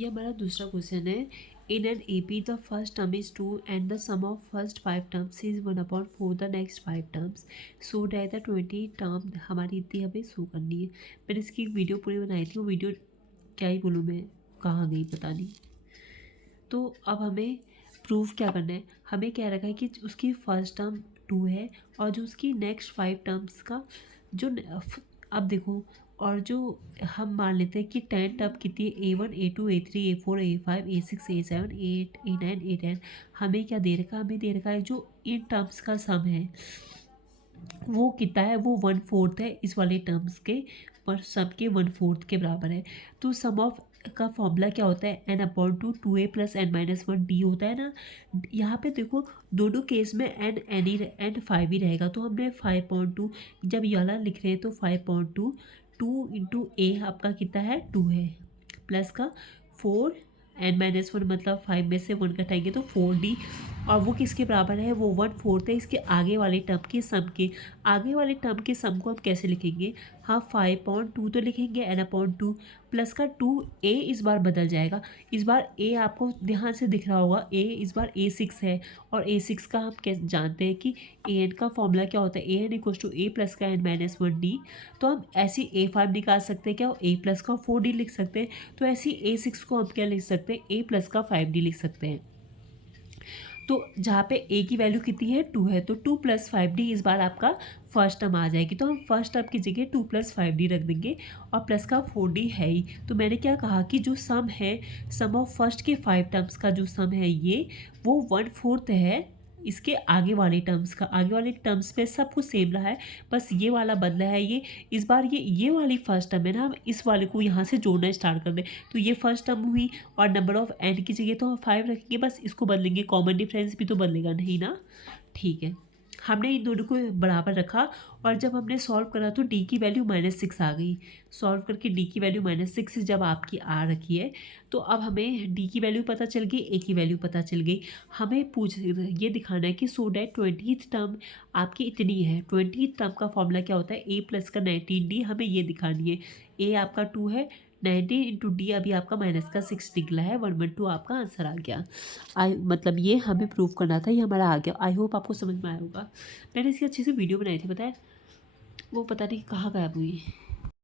ये हमारा दूसरा क्वेश्चन है। In an AP the first term is 2 and the sum of first 5 terms is 1/4 the next 5 terms so that the 20 term हमारी इतनी हमें show करनी है। मैंने इसकी एक वीडियो पूरी बनाई थी, वो वीडियो क्या ही बोलूँ मैं, कहाँ गई पता नहीं। तो अब हमें प्रूफ क्या करना है, हमें क्या रखा है कि उसकी फर्स्ट टर्म 2 है और जो उसकी नेक्स्ट 5 टर्म्स का जो अब देखो, और जो हम मान लेते हैं कि 10 टर्म कितनी है, A1 A2 A3 A4 A5 A6 A7 A8 A9 A10। हमें क्या दे रखा है, हमें दे रखा है जो इन टर्म्स का सम है वो कितना है, वो 1/4 है इस वाले टर्म्स के, पर सम के 1/4 के बराबर है। तो सम ऑफ का फॉर्मूला क्या होता है, n/2 2a + n-1 d होता है ना। यहाँ पे देखो दोनों केस में n 5 ही रहेगा, तो हमने 5/2 जब ये वाला लिख रहे हैं तो 5/2 2 इंटू ए आपका कितना है 2 है, प्लस का 4 n-1 मतलब 5 में से 1 घटाएंगे तो 4d, और वो किसके बराबर है, वो 1/4 है इसके आगे वाले टर्म के सम के। आगे वाले टर्म के सम को हम कैसे लिखेंगे, हाँ 5/2 तो लिखेंगे n/2 प्लस का 2a इस बार बदल जाएगा। इस बार a आपको ध्यान से दिख रहा होगा, a इस बार a6 है, और a6 का हम कैसे जानते हैं कि an का फॉर्मूला क्या होता है, an = a प्लस का n-1d। तो हम ऐसी a5 निकाल सकते हैं क्या, a प्लस का 4d लिख सकते हैं। तो ऐसी a6 को हम क्या लिख सकते हैं, a प्लस का 5d लिख सकते हैं। तो जहाँ पे a की वैल्यू कितनी है 2 है, तो 2 + 5d इस बार आपका फर्स्ट टर्म आ जाएगी। तो हम फर्स्ट टर्म की जगह 2 + 5d रख देंगे, और प्लस का 4d है ही। तो मैंने क्या कहा कि जो सम है, सम ऑफ फर्स्ट के 5 टर्म्स का जो सम है ये, वो 1/4 है इसके आगे वाले टर्म्स का। आगे वाले टर्म्स पे सब कुछ सेम रहा है, बस ये वाला बदला है। ये इस बार ये वाली फर्स्ट टर्म है ना, हम इस वाले को यहाँ से जोड़ना स्टार्ट कर दें। तो ये फर्स्ट टर्म हुई, और नंबर ऑफ n की जगह तो हम 5 रखेंगे, बस इसको बदलेंगे, कॉमन डिफरेंस भी तो बदलेगा नहीं ना। ठीक है, हमने इन दोनों को बराबर रखा, और जब हमने सॉल्व करा तो d की वैल्यू -6 आ गई। सॉल्व करके d की वैल्यू -6 जब आपकी आ रखी है, तो अब हमें d की वैल्यू पता चल गई, a की वैल्यू पता चल गई। हमें ये दिखाना है कि सो डैट 20th टर्म आपकी इतनी है। 20th टर्म का फॉर्मूला क्या होता है, a प्लस का 19d, हमें ये दिखानी है। a आपका 2 है, 19 इंटू डी अभी आपका -6 निकला है, 1/2 आपका आंसर आ गया। मतलब ये हमें प्रूव करना था, ये हमारा आ गया। आई होप आपको समझ में आया होगा। मैंने इसकी अच्छी से वीडियो बनाई थी, पता है, वो पता नहीं कहाँ गायब हुई।